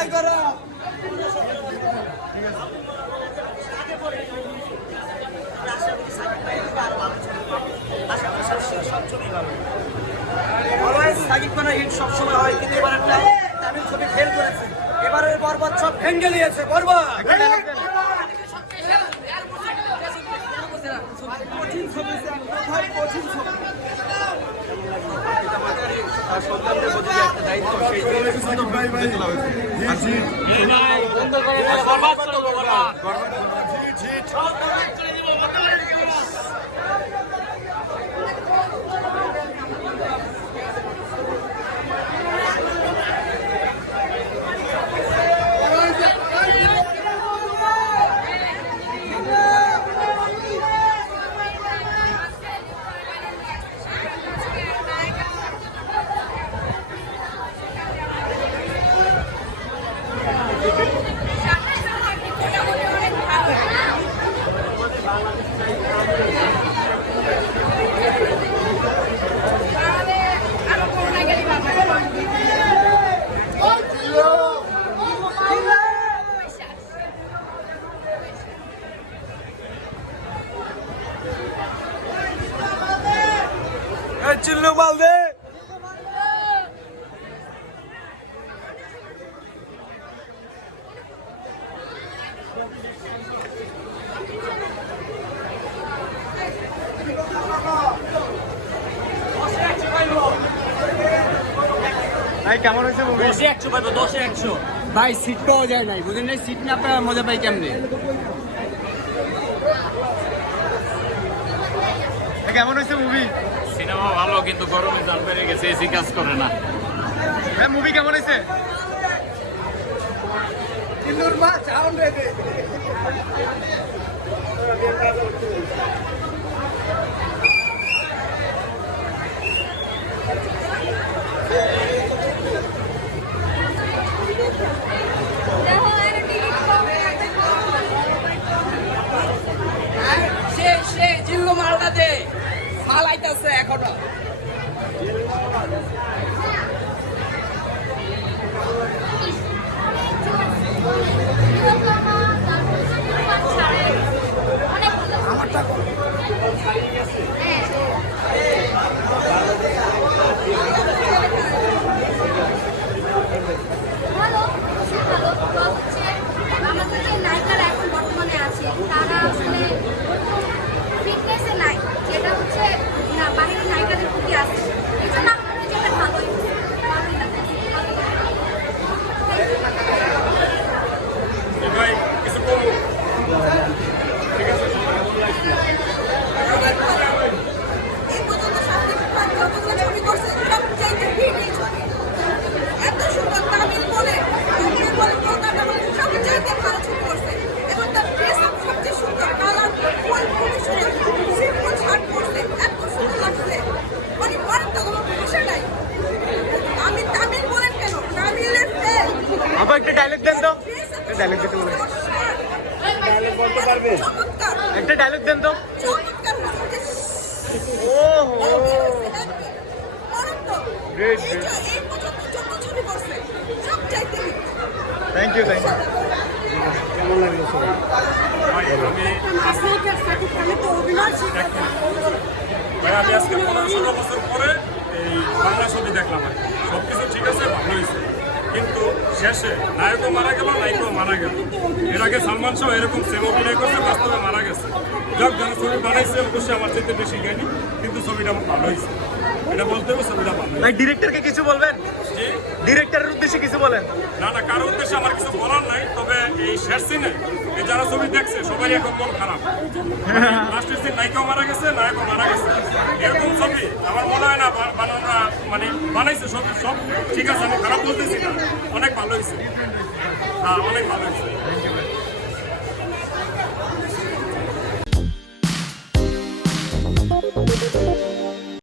লড়াই করো। সাকিব খানের হিট সবসময় হয়, কিন্তু এবার একটা তামিল ছবি ফেল করেছে। এবারের বরবাদ সব ভেঙে নিয়েছে। বরবাদ কঠিন ছবি, কঠিন ছবি। সন্তানদের প্রতি যে একটা দায়িত্ব, সেই চিল্লু মাল দে। কেমন হয়েছে? 10-100 ভাই, 10-100 ভাই। সিট পাওয়া যায় নাই, বুঝেন নাই? সিট না আপনার মজা পাই কেমনে? কেমন হয়েছে মুভি? সিনেমা ভালো, কিন্তু গরমে জান বেড়ে গেছে, এসি কাজ করে না। হ্যাঁ, মুভি কেমন হয়েছে? জিল্লু মালটা দে, মাল আইতাছে এখনো। আমারটা ভালো, হচ্ছে আমাদের যে নায়িকারা এখন বর্তমানে আছে, তারা আসলে ফিটনেসে নাই, যেটা হচ্ছে না বাইরের নায়িকাদের প্রতি আছে। এই জন্য আমার মনে হয় যে এটা ভালোই লাগে। এই পর্যন্ত শাকিব খান যতগুলো ছবি করছে, সবচাইতে ভিড় এই ছবি। এত সুন্দর তামিল বলে কলকাতা বলে সবচাইতে ভালো ছবি করছে। এবং তার ড্রেস আপ সবচেয়ে সুন্দর, কালার খুবই সুন্দর, সিম্পল শার্ট পরছে, এত সুন্দর লাগছে। মানে মারাত্মক, আমার ভাষা নাই। আমি তামিল বলেন কেন, তামিলের ফেল। আবার একটা ডায়লগ দেন তো। ডায়লগ দিতে বলে, চমৎকার একটা ডায়লগ দেন তো। চমৎকার। ওহো, মারাত্মক। গ্রেট এই গ্রেট। এই পর্যন্ত যত ছবি করছে সবচাইতে hit. Thank you, thank you. কেমন লাগলো সবাই? আমি আজকে 15-16 বছর পরে এই বাংলা ছবি দেখলাম। সব কিছু ঠিক আছে, ভালো হয়েছে, কিন্তু শেষে নায়কও মারা গেল, নায়িকাও মারা গেল। এর আগে সালমান শাহ এরকম সেম অভিনয় করছে, বাস্তবে মারা গেছে। যাক, যারা ছবি বানাইছে অবশ্যই আমার চাইতে বেশি জ্ঞানী, কিন্তু ছবিটা আমার ভালো হয়েছে, এটা বলতে হবে। ছবিটা ভালো হয়েছে। ভাই, ডিরেক্টরকে কিছু বলবেন? জি, ডিরেক্টরের উদ্দেশ্যে কিছু বলেন। না না, কারোর উদ্দেশ্যে আমার কিছু বলার নাই, তবে এই শেষ সিনে যারা ছবি দেখছে সবাই এখন মন খারাপ। লাস্টের সিন নায়িকাও মারা গেছে, নায়কও মারা গেছে। এরকম ছবি আমার মনে হয় না বানানোরা মানে বানাইছে। সব ঠিক আছে, আমি খারাপ বলতেছি না, অনেক ভালো হয়েছে। হ্যাঁ, অনেক ভালো হয়েছে।